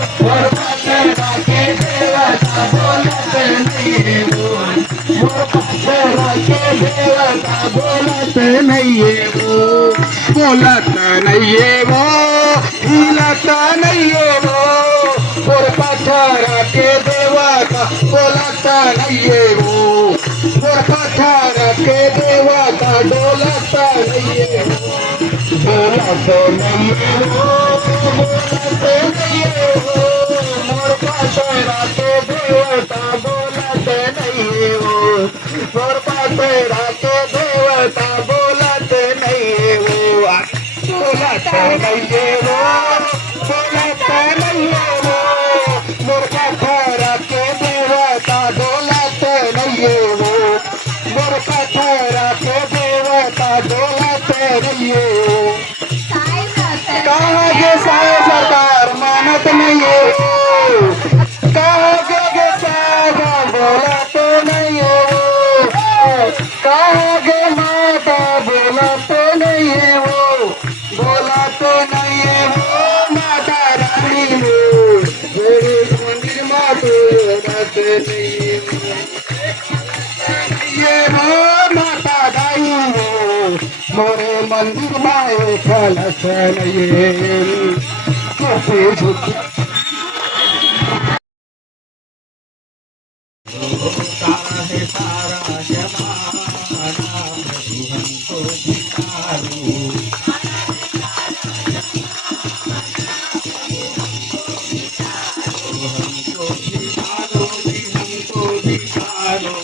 मोर पाखरा के देवता बोलत नहीं वो, मोर पाखरा के देवता बोलत नहीं वो, बोलत नहीं वो, हिलत नहीं वो, मोर पाखरा के देवता बोलत नहीं वो, मोर पाखरा के देवता डोलत नहीं वो, बोलत नहीं वो, बोलत नहीं वो, मोर पाखरा के देवता बोलत नहीं वो, मोर पाखरा के देवता बोलत नहीं वो, बोलत नहीं वो, बोलत नहीं वो, मोर पाखरा के देवता बोलत नहीं वो, मोर पाखरा के देवता बोलत नहीं वो। कहा गे साहेब सरकार मानत नहीं हो, कहा गे साहेब बोलत नहीं हो, कहा गे माता बोलत नहीं हो, बोलत नहीं हो माता रानी हो, मेरे मंदिर माँ बोलत नहीं हो, ये हो माता दाई हो, मोरे मंदिर माए फलस नहीं कैसे झुकी सारा है सारा जमाना प्रभु हमको दिखारो, हमको दिखारो जी, हमको दिखारो,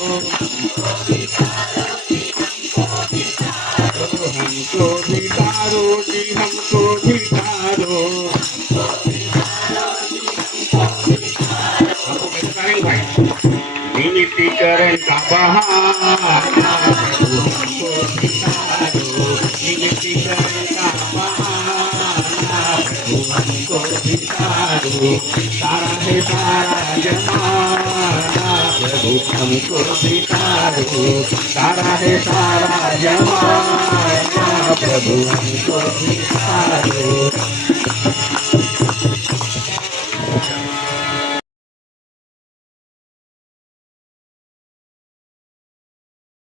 हमको दिखारो जी, हमको दिखारो। हमको कैसे करेंगे भाई? निमित्तीकरण का बहाना प्रभु हमको दिखारो, निमित्तीकरण का बहाना प्रभु हमको दिखारो, सारा है सारा जमाना प्रभु हमको दिखारो, सारा है सारा जमाना प्रभु हमको दिखारो।